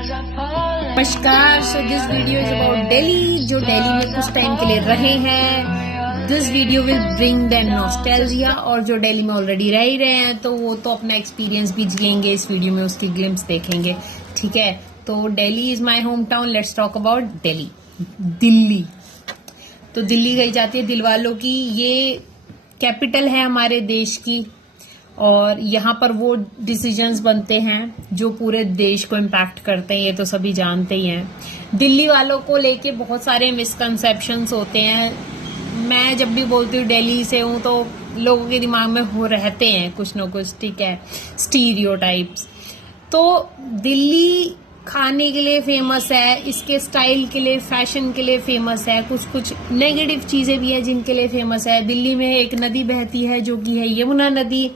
नमस्कार। So this video is about Delhi, जो दिल्ली में कुछ टाइम के लिए रहे हैं। This video will bring them nostalgia, और जो दिल्ली में ऑलरेडी रह ही रहे हैं तो वो तो अपना एक्सपीरियंस भी जिएंगे, इस वीडियो में उसकी ग्लिम्स देखेंगे। ठीक है, तो Delhi is my home town. Let's talk about Delhi. तो दिल्ली कही जाती है दिल वालों की, ये कैपिटल है हमारे देश की, और यहाँ पर वो डिसीजंस बनते हैं जो पूरे देश को इम्पैक्ट करते हैं, ये तो सभी जानते ही हैं। दिल्ली वालों को लेके बहुत सारे मिसकंसेप्शंस होते हैं। मैं जब भी बोलती हूँ दिल्ली से हूँ तो लोगों के दिमाग में हो रहते हैं कुछ ना कुछ, ठीक है, स्टीरियोटाइप्स। तो दिल्ली खाने के लिए फेमस है, इसके स्टाइल के लिए, फैशन के लिए फेमस है। कुछ कुछ नेगेटिव चीजें भी हैं जिनके लिए फेमस है। दिल्ली में एक नदी बहती है जो कि है यमुना नदी,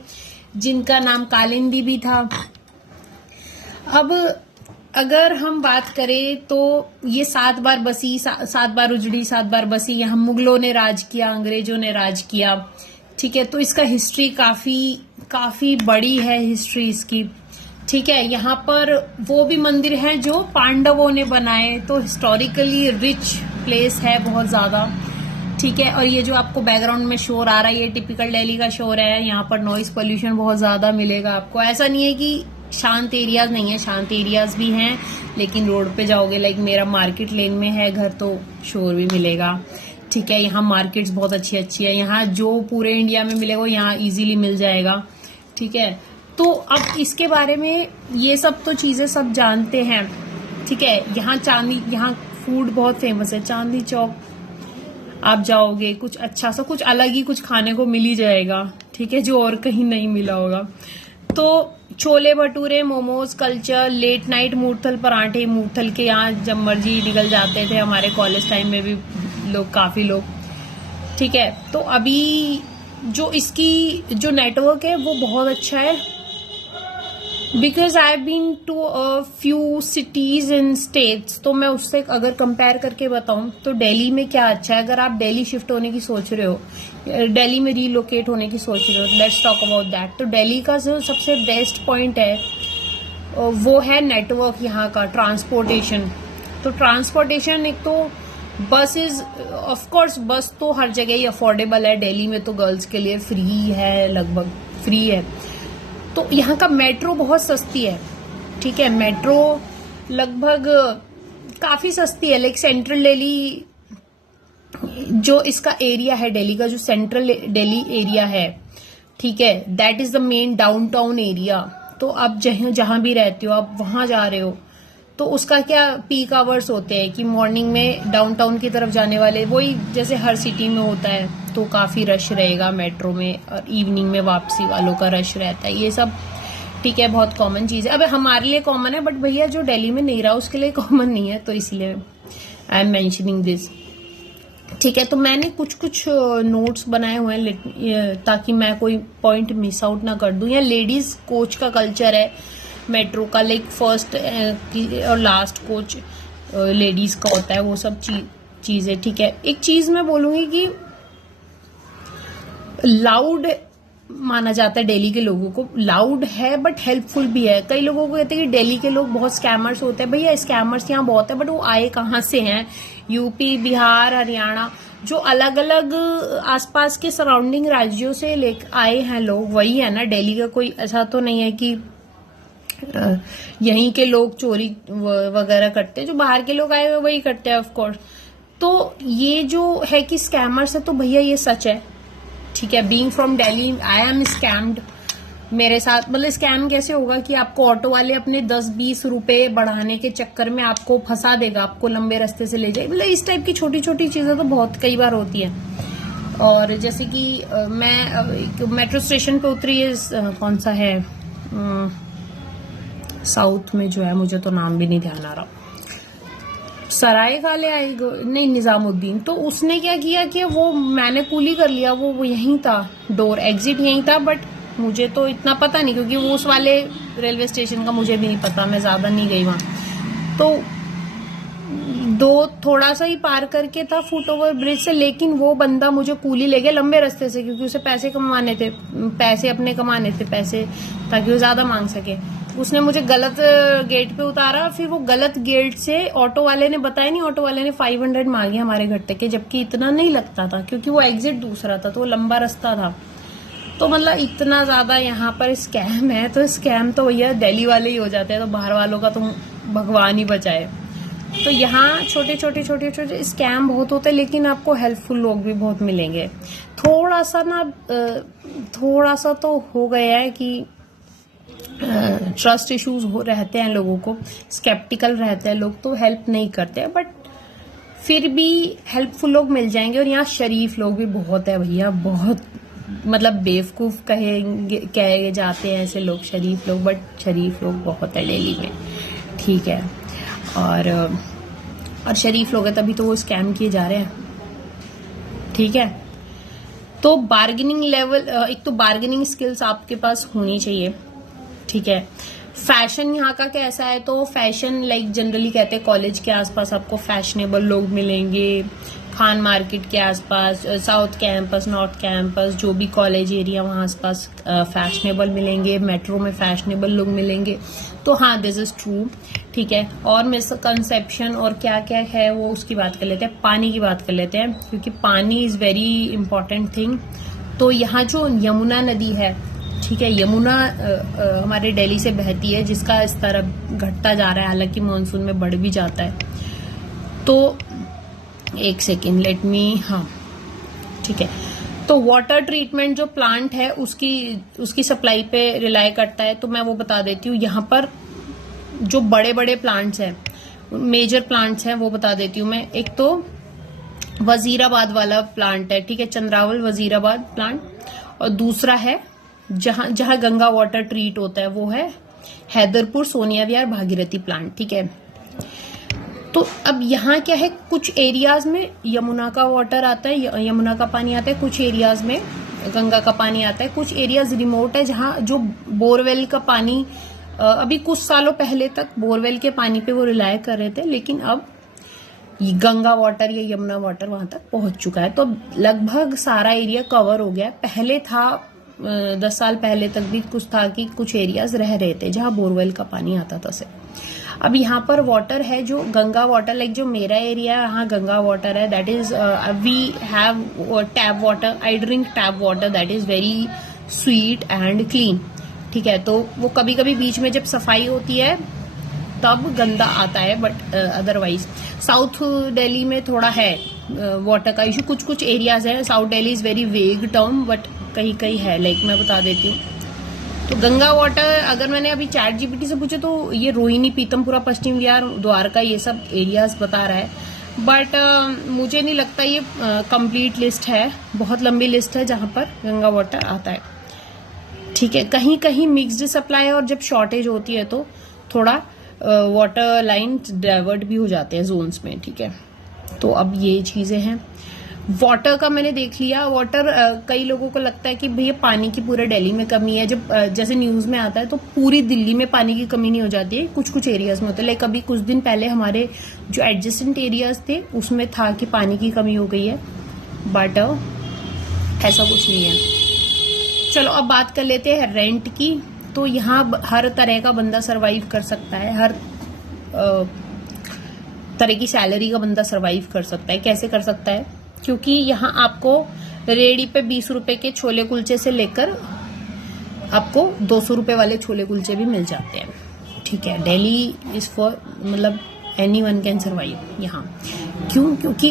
जिनका नाम कालिंदी भी था। अब अगर हम बात करें तो ये 7 बार बसी, 7 बार उजड़ी, 7 बार बसी। यहाँ मुगलों ने राज किया, अंग्रेजों ने राज किया, ठीक है। तो इसका हिस्ट्री काफी बड़ी है, हिस्ट्री इसकी, ठीक है। यहाँ पर वो भी मंदिर हैं जो पांडवों ने बनाए, तो हिस्टोरिकली रिच प्लेस है बहुत ज्यादा, ठीक है। और ये जो आपको बैकग्राउंड में शोर आ रहा है, ये टिपिकल दिल्ली का शोर है। यहाँ पर नॉइस पोल्यूशन बहुत ज्यादा मिलेगा आपको। ऐसा नहीं है कि शांत एरियाज नहीं है, शांत एरियाज भी हैं, लेकिन रोड पे जाओगे, लाइक मेरा मार्केट लेन में है घर, तो शोर भी मिलेगा, ठीक है। यहाँ मार्केट्स बहुत अच्छी अच्छी है, यहाँ जो पूरे इंडिया में मिलेगा यहाँ इजीली मिल जाएगा, ठीक है। तो अब इसके बारे में ये सब तो चीजें सब जानते हैं, ठीक है। यहाँ फूड बहुत फेमस है। चांदनी चौक आप जाओगे, कुछ अच्छा सा, कुछ अलग ही कुछ खाने को मिल ही जाएगा, ठीक है, जो और कहीं नहीं मिला होगा। तो chole bhature, momos culture, late night Murthal parathe, Murthal के यहाँ जब मर्जी निकल जाते थे, हमारे कॉलेज टाइम में भी काफी लोग, ठीक है। तो अभी जो इसकी जो नेटवर्क है वो बहुत अच्छा है, because I have been to a few cities in states. तो मैं उससे अगर कंपेयर करके बताऊं तो दिल्ली में क्या अच्छा है। अगर आप दिल्ली शिफ्ट होने की सोच रहे हो, दिल्ली में रीलोकेट होने की सोच रहे हो, लेट्स टॉक अबाउट दैट। तो दिल्ली का जो सबसे बेस्ट पॉइंट है वो है नेटवर्क, यहाँ का ट्रांसपोर्टेशन। तो ट्रांसपोर्टेशन, एक तो बस इज ऑफकोर्स, बस तो हर जगह ही अफोर्डेबल है। दिल्ली में तो गर्ल्स के लिए फ्री है, लगभग फ्री है। तो यहाँ का मेट्रो बहुत सस्ती है, ठीक है। मेट्रो लगभग काफी सस्ती है, लाइक सेंट्रल दिल्ली जो इसका एरिया है, दिल्ली का जो सेंट्रल दिल्ली एरिया है, ठीक है, that is the main downtown area. तो आप जहां भी रहते हो, आप वहां जा रहे हो, तो उसका क्या पीक आवर्स होते हैं कि मॉर्निंग में डाउनटाउन की तरफ जाने वाले, वही जैसे हर सिटी में होता है, तो काफी रश रहेगा मेट्रो में, और इवनिंग में वापसी वालों का रश रहता है। ये सब ठीक है, बहुत कॉमन चीज है। अब हमारे लिए कॉमन है, बट भैया जो दिल्ली में नहीं रहा उसके लिए कॉमन नहीं है, तो इसलिए आई एम मेंशनिंग दिस, ठीक है। तो मैंने कुछ नोट्स बनाए हुए हैं ताकि मैं कोई पॉइंट मिस आउट ना कर दूं। या लेडीज कोच का कल्चर है मेट्रो का, लाइक फर्स्ट और लास्ट कोच लेडीज का होता है, वो सब चीजें, ठीक है। एक चीज मैं बोलूंगी कि लाउड माना जाता है दिल्ली के लोगों को, लाउड है बट हेल्पफुल भी है। कई लोगों को कहते हैं कि दिल्ली के लोग बहुत स्कैमर्स होते हैं। भैया स्कैमर्स यहाँ बहुत है, बट वो आए कहाँ से हैं? यूपी, बिहार, हरियाणा, जो अलग अलग आसपास के सराउंडिंग राज्यों से आए हैं लोग, वही है ना। दिल्ली का कोई ऐसा तो नहीं है कि यहीं के लोग चोरी वगैरह करते हैं, जो बाहर के लोग आए हुए वही करते हैं, ऑफ कोर्स। तो ये जो है कि स्कैमर्स है, तो भैया ये सच है, ठीक है। Being from Delhi I am scammed, मेरे साथ। मतलब स्कैम कैसे होगा कि आपको ऑटो वाले अपने 10-20 रुपए बढ़ाने के चक्कर में आपको फंसा देगा, आपको लंबे रास्ते से ले जाए। मतलब इस टाइप की छोटी छोटी चीजें तो बहुत कई बार होती है। और जैसे कि मैं मेट्रो स्टेशन पे उतरी है, कौन सा है साउथ में जो है, मुझे तो नाम भी नहीं ध्यान आ रहा, सराय काले आई नहीं, निजामुद्दीन। तो उसने क्या किया कि वो मैंने कूली कर लिया, वो यहीं था, डोर एग्जिट यहीं था, बट मुझे तो इतना पता नहीं, क्योंकि वो उस वाले रेलवे स्टेशन का मुझे भी नहीं पता, मैं ज्यादा नहीं गई वहां। तो थोड़ा सा ही पार करके था फुट ओवर ब्रिज से, लेकिन वो बंदा मुझे कूली ले गया लंबे रास्ते से, क्योंकि उसे पैसे कमाने थे, पैसे अपने कमाने थे, पैसे ताकि वो ज्यादा मांग सके। उसने मुझे गलत गेट पे उतारा, फिर वो गलत गेट से ऑटो वाले ने बताया नहीं, ऑटो वाले ने 500 मांगे हमारे घर तक के, जबकि इतना नहीं लगता था क्योंकि वो एग्जिट दूसरा था, तो वो लंबा रास्ता था। तो मतलब इतना ज्यादा यहाँ पर स्कैम है, तो स्कैम तो भैया दिल्ली वाले ही हो जाते हैं, तो बाहर वालों का तो भगवान ही बचाए। तो यहाँ छोटे छोटे स्कैम बहुत होते हैं, लेकिन आपको हेल्पफुल लोग भी बहुत मिलेंगे। थोड़ा सा तो हो गया है कि ट्रस्ट इश्यूज रहते हैं लोगों को, स्केप्टिकल रहते हैं लोग, तो हेल्प नहीं करते हैं, बट फिर भी हेल्पफुल लोग मिल जाएंगे। और यहाँ शरीफ लोग भी बहुत है भैया, बहुत मतलब बेवकूफ कहे जाते हैं ऐसे लोग, शरीफ लोग, बट शरीफ लोग बहुत है दिल्ली में, ठीक है। और शरीफ लोग है तभी तो वो स्कैम किए जा रहे हैं, ठीक है। तो बार्गेनिंग लेवल, एक तो बार्गेनिंग स्किल्स आपके पास होनी चाहिए, ठीक है। फैशन यहाँ का कैसा है, तो फैशन लाइक जनरली कहते हैं कॉलेज के आसपास आपको फैशनेबल लोग मिलेंगे, खान मार्केट के आसपास, साउथ कैंपस, नॉर्थ कैंपस, जो भी कॉलेज एरिया वहाँ आसपास फैशनेबल मिलेंगे, मेट्रो में फैशनेबल लोग मिलेंगे। तो हाँ, दिस इज ट्रू, ठीक है। और मिसकंसेप्शन और क्या क्या है वो उसकी बात कर लेते हैं, पानी की बात कर लेते हैं, क्योंकि पानी इज वेरी इंपॉर्टेंट थिंग। तो यहाँ जो यमुना नदी है, ठीक है, यमुना हमारे दिल्ली से बहती है, जिसका स्तर अब घटता जा रहा है, हालांकि मानसून में बढ़ भी जाता है। तो एक सेकेंड, लेट मी, हाँ ठीक है। तो वाटर ट्रीटमेंट जो प्लांट है उसकी सप्लाई पे रिलाई करता है, तो मैं वो बता देती हूँ। यहाँ पर जो बड़े बड़े प्लांट्स हैं, मेजर प्लांट्स हैं, वो बता देती हूँ मैं। एक तो वजीराबाद वाला प्लांट है, ठीक है, चंद्रावल वजीराबाद प्लांट। और दूसरा है जहां गंगा वाटर ट्रीट होता है, वो है हैदरपुर सोनिया विहार भागीरथी प्लांट, ठीक है। तो अब यहाँ क्या है, कुछ एरियाज में यमुना का वाटर आता है, यमुना का पानी आता है, कुछ एरियाज में गंगा का पानी आता है, कुछ एरियाज रिमोट है जहाँ जो बोरवेल का पानी, अभी कुछ सालों पहले तक बोरवेल के पानी पे वो रिलाय कर रहे थे, लेकिन अब गंगा वाटर या यमुना वाटर वहां तक पहुंच चुका है। तो लगभग सारा एरिया कवर हो गया। पहले था 10 साल पहले तक भी कुछ था कि कुछ एरियाज रह रहे थे जहां बोरवेल का पानी आता था से। अब यहाँ पर वाटर है जो गंगा वाटर, लाइक जो मेरा एरिया है यहाँ गंगा वाटर है, that is we have tap water, I drink tap water, that is very sweet and clean, ठीक है। तो वो कभी कभी बीच में जब सफाई होती है तब गंदा आता है, बट अदरवाइज साउथ दिल्ली में थोड़ा है वाटर का इशू। कुछ एरियाज है, south Delhi is very vague term, but कहीं कहीं है, लाइक मैं बता देती हूँ। तो गंगा वाटर अगर मैंने अभी चैट जीपीटी से पूछे तो ये रोहिणी, पीतमपुरा, पश्चिम विहार, द्वारका, ये सब एरियाज बता रहा है, बट मुझे नहीं लगता ये कंप्लीट लिस्ट है, बहुत लंबी लिस्ट है जहां पर गंगा वाटर आता है, ठीक है। कहीं कहीं मिक्स्ड सप्लाई है, और जब शॉर्टेज होती है तो थोड़ा वाटर लाइन डाइवर्ट भी हो जाते हैं जोन्स में, ठीक है। तो अब ये चीजें हैं। वाटर का मैंने देख लिया। वाटर कई लोगों को लगता है कि भैया पानी की पूरे दिल्ली में कमी है, जब जैसे न्यूज में आता है तो पूरी दिल्ली में पानी की कमी नहीं हो जाती है, कुछ एरियाज में होता है। लाइक अभी कुछ दिन पहले हमारे जो एडजेसेंट एरियाज थे उसमें था कि पानी की कमी हो गई है, बट ऐसा कुछ नहीं है। चलो अब बात कर लेते हैं रेंट की। तो यहाँ हर तरह का बंदा सरवाइव कर सकता है, हर तरह की सैलरी का बंदा सरवाइव कर सकता है। कैसे कर सकता है, क्योंकि यहाँ आपको रेडी पे 20 रुपए के छोले कुलचे से लेकर आपको 200 रुपए वाले छोले कुलचे भी मिल जाते हैं, ठीक है। दिल्ली इज फॉर, मतलब एनीवन कैन सर्वाइव यहाँ। क्यों? क्योंकि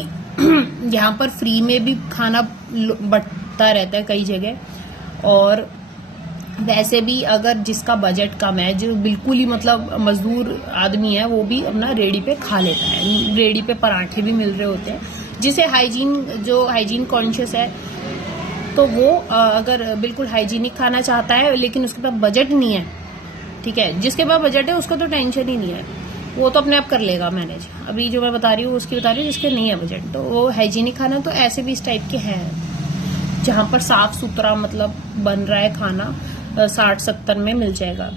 यहाँ पर फ्री में भी खाना बंटता रहता है कई जगह, और वैसे भी अगर जिसका बजट कम है, जो बिल्कुल ही मतलब मजदूर आदमी है, वो भी अपना रेडी पे खा लेता है। रेडी पे पराठे भी मिल रहे होते हैं, जिसे हाइजीन कॉन्शियस है तो वो अगर बिल्कुल हाइजीनिक खाना चाहता है लेकिन उसके पास बजट नहीं है, ठीक है, जिसके पास बजट है उसका तो टेंशन ही नहीं है, वो तो अपने आप कर लेगा मैनेज। अभी जो मैं बता रही हूँ उसकी बता रही हूँ, जिसके नहीं है बजट, तो वो हाइजीनिक खाना, तो ऐसे भी इस टाइप के हैं जहां पर साफ सुथरा मतलब बन रहा है खाना, 60-70 में मिल जाएगा,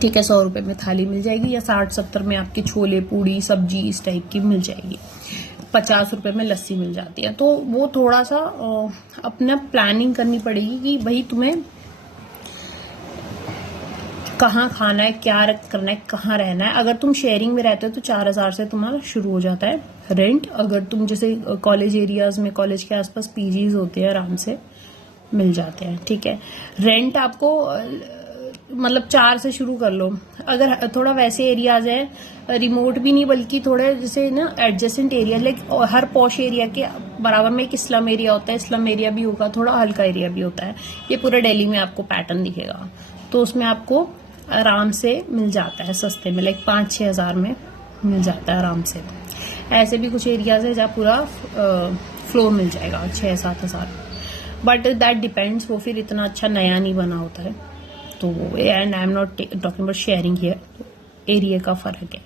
ठीक है। 100 रुपए में थाली मिल जाएगी, या 60-70 में आपके छोले पूड़ी सब्जी इस टाइप की मिल जाएगी। 50 रुपए में लस्सी मिल जाती है। तो वो थोड़ा सा अपना प्लानिंग करनी पड़ेगी कि भाई तुम्हें कहाँ खाना है, क्या करना है, कहाँ रहना है। अगर तुम शेयरिंग में रहते हो तो 4,000 से तुम्हारा शुरू हो जाता है रेंट। अगर तुम जैसे कॉलेज एरियाज में, कॉलेज के आसपास पीजीज होते हैं, आराम से मिल जाते हैं, ठीक है। रेंट आपको मतलब 4 से शुरू कर लो। अगर थोड़ा वैसे एरियाज है, रिमोट भी नहीं बल्कि थोड़े जैसे ना एडजेसेंट एरिया, लाइक हर पॉश एरिया के बराबर में एक स्लम एरिया होता है, स्लम एरिया भी होगा, थोड़ा हल्का एरिया भी होता है। ये पूरे दिल्ली में आपको पैटर्न दिखेगा। तो उसमें आपको आराम से मिल जाता है सस्ते में, लाइक 5-6 हज़ार में मिल जाता है आराम से। ऐसे भी कुछ एरियाज है जहाँ पूरा फ्लोर मिल जाएगा 6-7 हज़ार, बट दैट डिपेंड्स। वो फिर इतना अच्छा नया नहीं बना होता है। तो and I am not talking about sharing here, area का फर्क है।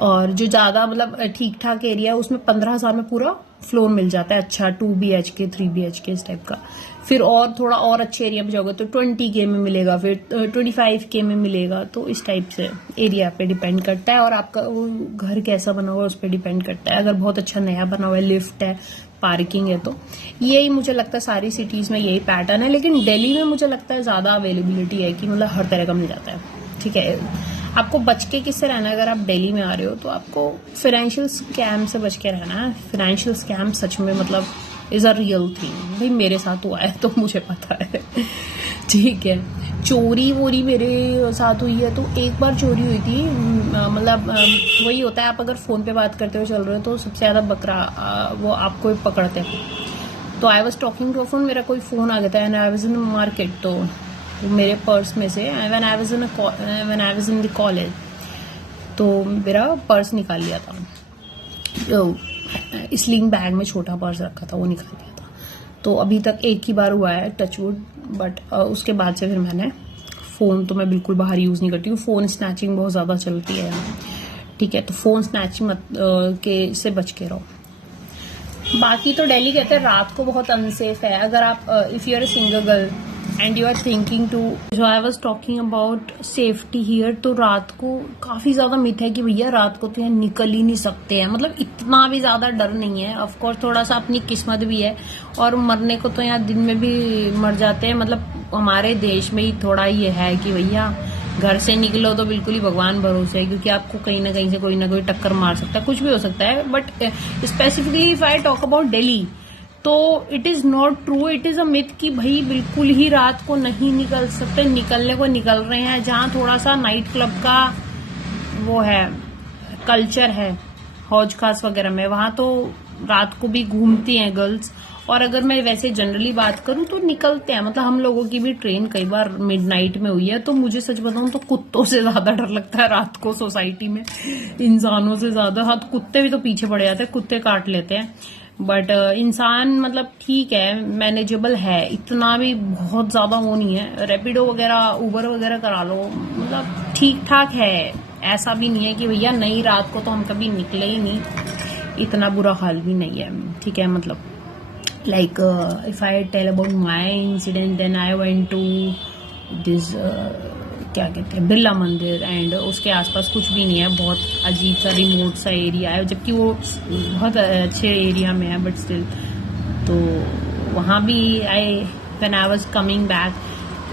और जो ज्यादा मतलब ठीक ठाक एरिया है उसमें 15,000 में पूरा फ्लोर मिल जाता है, अच्छा 2 BHK 3 BHK इस टाइप का। फिर और थोड़ा और अच्छे एरिया में जाओगे तो 20K में मिलेगा, फिर 25K में मिलेगा। तो इस टाइप से एरिया पे डिपेंड करता है, और आपका वो घर कैसा बना हुआ है उस पर डिपेंड करता है। अगर बहुत अच्छा नया बना हुआ है, लिफ्ट है, पार्किंग है, तो यही मुझे लगता है सारी सिटीज में यही पैटर्न है। लेकिन दिल्ली में मुझे लगता है ज्यादा अवेलेबिलिटी है कि मतलब हर तरह का मिल जाता है, ठीक है। आपको बच के किससे रहना है? अगर आप दिल्ली में आ रहे हो तो आपको फाइनेंशियल स्कैम से बच के रहना है। फाइनेंशियल स्कैम सच में मतलब इज अ रियल थिंग। भाई मेरे साथ हुआ है तो मुझे पता है, ठीक है। चोरी वोरी मेरे साथ हुई है। तो एक बार चोरी हुई थी, मतलब वही होता है, आप अगर फोन पे बात करते हुए चल रहे हो तो सबसे ज्यादा बकरा वो आपको पकड़ते हैं। तो I was talking to a phone, मेरा कोई फोन आ गया था and I was in market. तो मेरे पर्स में से when I was in the college, तो मेरा पर्स निकाल लिया था। तो स्लिंग बैग में छोटा पर्स रखा था, वो निकाल लिया था। तो अभी तक एक ही बार हुआ है, टचवुड। बट उसके बाद से फिर मैंने फोन तो मैं बिल्कुल बाहर यूज नहीं करती हूँ। फोन स्नैचिंग बहुत ज्यादा चलती है यहाँ, ठीक है। तो फोन स्नैचिंग मत के से बच के रहो। बाकी तो दिल्ली कहते हैं रात को बहुत अनसेफ है। अगर आप if you are a single girl and you are thinking to, जो I was talking about safety here, तो रात को काफी ज्यादा मिथ है कि भैया रात को तो यहाँ निकल ही नहीं सकते हैं। मतलब इतना भी ज्यादा डर नहीं है। ऑफकोर्स थोड़ा सा अपनी किस्मत भी है, और मरने को तो यहाँ दिन में भी मर जाते हैं। मतलब हमारे देश में ही थोड़ा ये है कि भैया घर से निकलो तो बिल्कुल ही भगवान भरोसे है, क्योंकि आपको कहीं ना कहीं से कोई ना कोई टक्कर मार सकता है, कुछ भी हो सकता है। But specifically if I talk about Delhi, तो it is not true, it is a myth कि भाई बिल्कुल ही रात को नहीं निकल सकते। निकलने को निकल रहे हैं। जहां थोड़ा सा नाइट क्लब का वो है, कल्चर है, हौज खास वगैरह में, वहां तो रात को भी घूमती हैं गर्ल्स। और अगर मैं वैसे जनरली बात करूं तो निकलते हैं। मतलब हम लोगों की भी ट्रेन कई बार मिडनाइट में हुई है। तो मुझे सच बताऊं तो कुत्तों से ज्यादा डर लगता है रात को सोसाइटी में, इंसानों से ज्यादा। हाँ, कुत्ते भी तो पीछे पड़ जाते हैं, कुत्ते काट लेते हैं। बट इंसान मतलब ठीक है, मैनेजेबल है, इतना भी बहुत ज्यादा वो नहीं है। रैपिडो वगैरह, उबर वगैरह करा लो, मतलब ठीक ठाक है। ऐसा भी नहीं है कि भैया नहीं रात को तो हम कभी निकले ही नहीं, इतना बुरा हाल भी नहीं है, ठीक है। मतलब like if I tell about my incident, then I went to this क्या कहते हैं, बिरला मंदिर, एंड उसके आसपास कुछ भी नहीं है। बहुत अजीब सा रिमोट सा एरिया है, जबकि वो बहुत अच्छे एरिया में है, बट स्टिल। तो वहाँ भी when I was coming back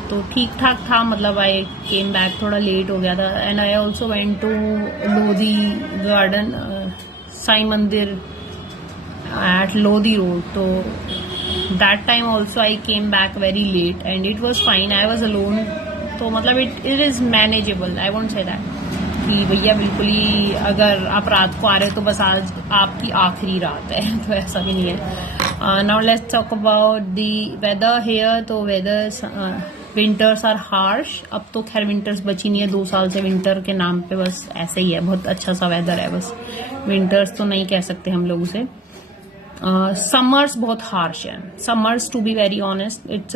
तो ठीक ठाक था। मतलब आई केम बैक, थोड़ा लेट हो गया था। And I also went to Lodhi garden, Sai Mandir at Lodhi road. तो that time also I came back very late and it was fine, I was alone. तो मतलब it is manageable, I won't say that कि भैया बिल्कुल ही अगर आप रात को आ रहे हो तो बस आज आपकी आखिरी रात है, तो ऐसा भी नहीं है। Now let's talk about the weather here. तो वेदर विंटर्स आर हार्श। अब तो खैर विंटर्स बची नहीं है, 2 साल से विंटर के नाम पे बस ऐसे ही है, बहुत अच्छा सा वेदर है, बस विंटर्स तो नहीं कह सकते हम लोग उसे। समर्स बहुत हार्श है। Summers to be very honest, it's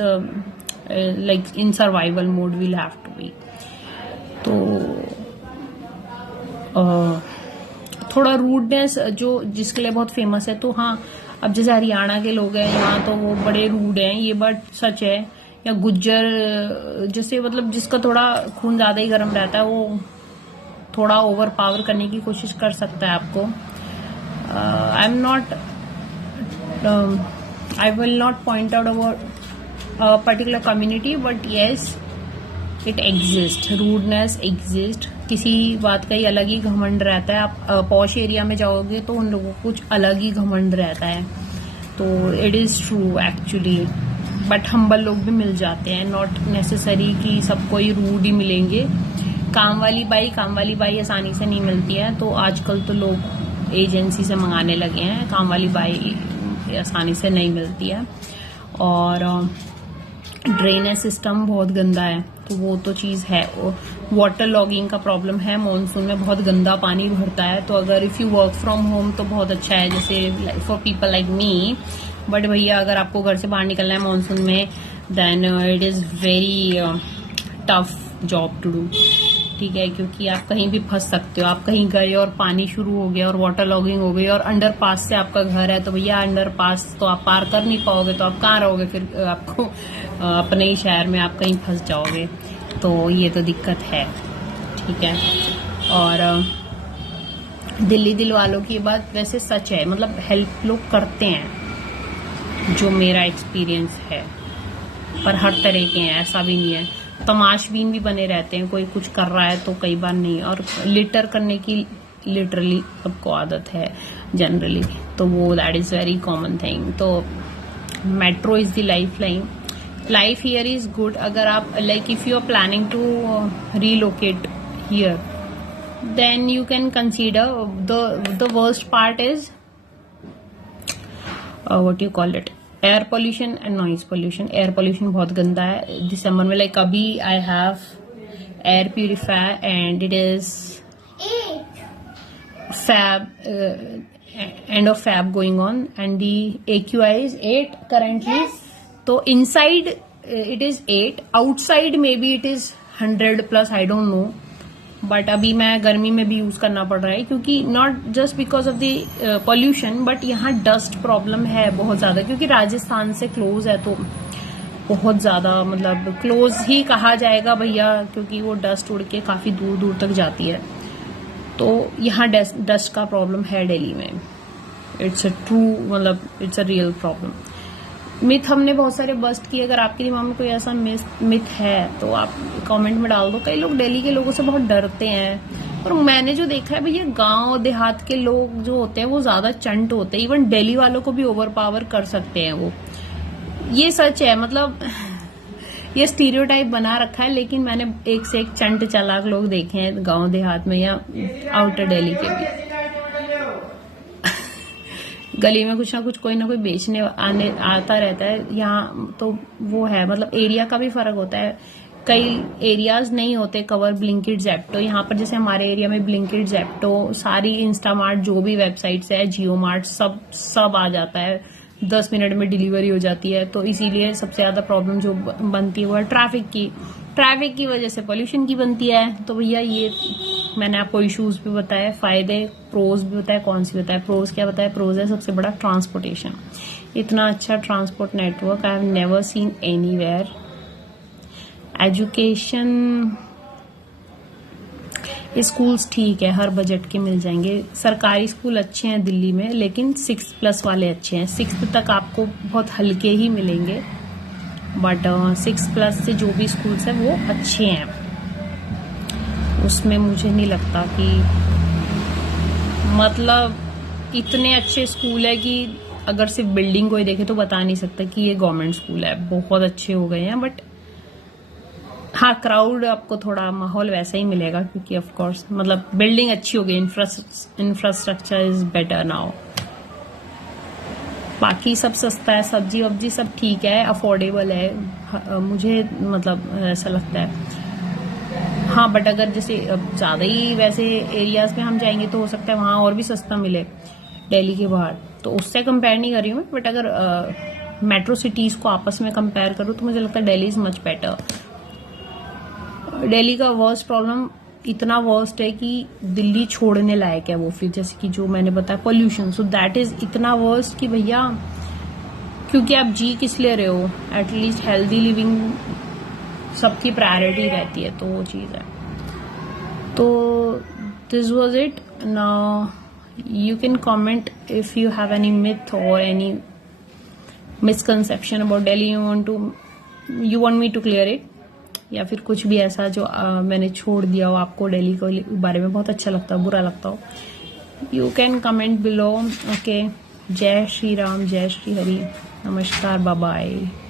like in survival mode will have to be. तो थोड़ा रूडनेस जो जिसके लिए बहुत फेमस है। तो हाँ, अब जैसे हरियाणा के लोग हैं यहाँ तो वो बड़े रूड हैं, ये बात सच है। या गुज्जर जैसे मतलब जिसका थोड़ा खून ज्यादा ही गर्म रहता है, वो थोड़ा ओवर पावर करने की कोशिश कर सकता है आपको। I am not, I will not point out about a particular community, but yes, it exist, rudeness exist, किसी बात का ही अलग ही घमंड रहता है। आप पॉश एरिया में जाओगे तो उन लोगों को कुछ अलग ही घमंड रहता है। तो it is true actually, but humble लोग भी मिल जाते हैं, नॉट नेसेसरी कि सबको ही रूड ही मिलेंगे। काम वाली बाई आसानी से नहीं मिलती है, तो आजकल तो लोग एजेंसी से मंगाने लगे हैं, काम वाली बाई आसानी से नहीं मिलती है। और ड्रेनेज सिस्टम बहुत गंदा है, तो वो तो चीज़ है। वाटर लॉगिंग का प्रॉब्लम है, मॉनसून में बहुत गंदा पानी भरता है। तो अगर if you work from home तो बहुत अच्छा है, जैसे for people like me. But भैया अगर आपको घर से बाहर निकलना है मॉनसून में, then it is very tough job to do, ठीक है, क्योंकि आप कहीं भी फंस सकते हो। आप कहीं गए और पानी शुरू हो गया और वाटर लॉगिंग हो गई और अंडर पास से आपका घर है, तो भैया अंडर पास तो आप पार कर नहीं पाओगे, तो आप कहाँ रहोगे फिर? आपको अपने ही शहर में आप कहीं फंस जाओगे, तो ये तो दिक्कत है, ठीक है। और दिल्ली दिल वालों की बात वैसे सच है, मतलब हेल्प लोग करते हैं, जो मेरा एक्सपीरियंस है, पर हर तरह के हैं, ऐसा भी नहीं है। तमाशबीन भी बने रहते हैं, कोई कुछ कर रहा है तो कई बार नहीं। और लिटर करने की लिटरली सबको आदत है जनरली, तो वो that is very common thing. तो metro is the life line. Life here is good. अगर आप like if you are planning to relocate here, then you can consider the worst part is what you call it, air pollution and noise pollution. Air pollution बहुत गंदा है दिसंबर में। Like अभी I have air purifier and it is Feb, end of Feb going on, and the AQI is 8 currently. तो inside it is 8, outside may be it is 100+, I don't know. But अभी मैं गर्मी में भी use करना पड़ रहा है, क्योंकि not just because of the pollution, but यहाँ डस्ट प्रॉब्लम है बहुत ज्यादा, क्योंकि राजस्थान से क्लोज है, तो बहुत ज्यादा, मतलब क्लोज ही कहा जाएगा भैया, क्योंकि वो डस्ट उड़ के काफी दूर दूर तक जाती है। तो यहाँ डस्ट का प्रॉब्लम है दिल्ली में। इट्स अ ट्रू, मतलब it's a real problem. Myth हमने बहुत सारे बस्ट किए। अगर आपके दिमाग में कोई ऐसा मिथ है तो आप कमेंट में डाल दो। कई लोग दिल्ली के लोगों से बहुत डरते हैं, और मैंने जो देखा है भैया, गांव देहात के लोग जो होते हैं वो ज्यादा चंट होते हैं। इवन दिल्ली वालों को भी ओवर पावर कर सकते हैं वो, ये सच है। मतलब ये स्टीरियोटाइप बना रखा है, लेकिन मैंने एक से एक चंट चालाक लोग देखे हैं गांव देहात में या आउटर दिल्ली के भी। गली में कुछ ना कुछ कोई ना कोई बेचने आता रहता है। यहाँ तो वो है, मतलब एरिया का भी फर्क होता है। कई एरियाज नहीं होते कवर ब्लिंकिट ज़ेप्टो। यहाँ पर जैसे हमारे एरिया में ब्लिंकिट, ज़ेप्टो, सारी इंस्टामार्ट जो भी वेबसाइट्स है, जियो मार्ट, सब आ जाता है। 10 मिनट में डिलीवरी हो जाती है। तो इसीलिए सबसे ज्यादा प्रॉब्लम जो बनती है वो है ट्रैफिक की वजह से पोल्यूशन की बनती है। तो भैया ये मैंने आपको इश्यूज भी बताए, फायदे, प्रोज भी बताए। कौन सी बताए? प्रोज क्या बताए? प्रोज है सबसे बड़ा ट्रांसपोर्टेशन। इतना अच्छा transport network I have never seen anywhere. Education, schools ठीक है, हर बजट के मिल जाएंगे। सरकारी स्कूल अच्छे हैं दिल्ली में, लेकिन 6+ वाले अच्छे हैं। 6th तक आपको बहुत हल्के ही मिलेंगे, बट 6+ से जो भी स्कूल्स हैं वो अच्छे हैं। उसमें मुझे नहीं लगता कि मतलब इतने अच्छे स्कूल है कि अगर सिर्फ बिल्डिंग को ही देखे तो बता नहीं सकता कि ये गवर्नमेंट स्कूल है। बहुत अच्छे हो गए हैं, बट हाँ, क्राउड आपको थोड़ा माहौल वैसा ही मिलेगा, क्योंकि ऑफ कोर्स मतलब बिल्डिंग अच्छी हो गई, इंफ्रास्ट्रक्चर इज बेटर नाउ। बाकी सब सस्ता है, सब्जी वब्जी सब ठीक है, अफोर्डेबल है, मुझे मतलब ऐसा लगता है। हाँ, बट अगर जैसे ज्यादा ही वैसे एरियाज में हम जाएंगे तो हो सकता है वहां और भी सस्ता मिले दिल्ली के बाहर, तो उससे कंपेयर नहीं कर रही हूँ मैं। बट अगर मेट्रो सिटीज को आपस में कंपेयर करूँ तो मुझे लगता है Delhi is much better. Delhi का वर्स्ट प्रॉब्लम इतना वर्स्ट है कि दिल्ली छोड़ने लायक है वो। फिर जैसे कि जो मैंने बताया पोल्यूशन, सो दैट इज इतना वर्स्ट कि भैया, क्योंकि आप जी किस ले रहे हो, एटलीस्ट हेल्दी लिविंग सबकी प्रायोरिटी रहती है, तो वो चीज है। तो this was it. Now you can comment if you have any myth or any misconception about Delhi you want me to clear it. या फिर कुछ भी ऐसा जो मैंने छोड़ दिया हो, आपको दिल्ली के बारे में बहुत अच्छा लगता हो, बुरा लगता हो, you can comment below. Okay, जय श्री राम, जय श्री हरि, नमस्कार, बाय बाय।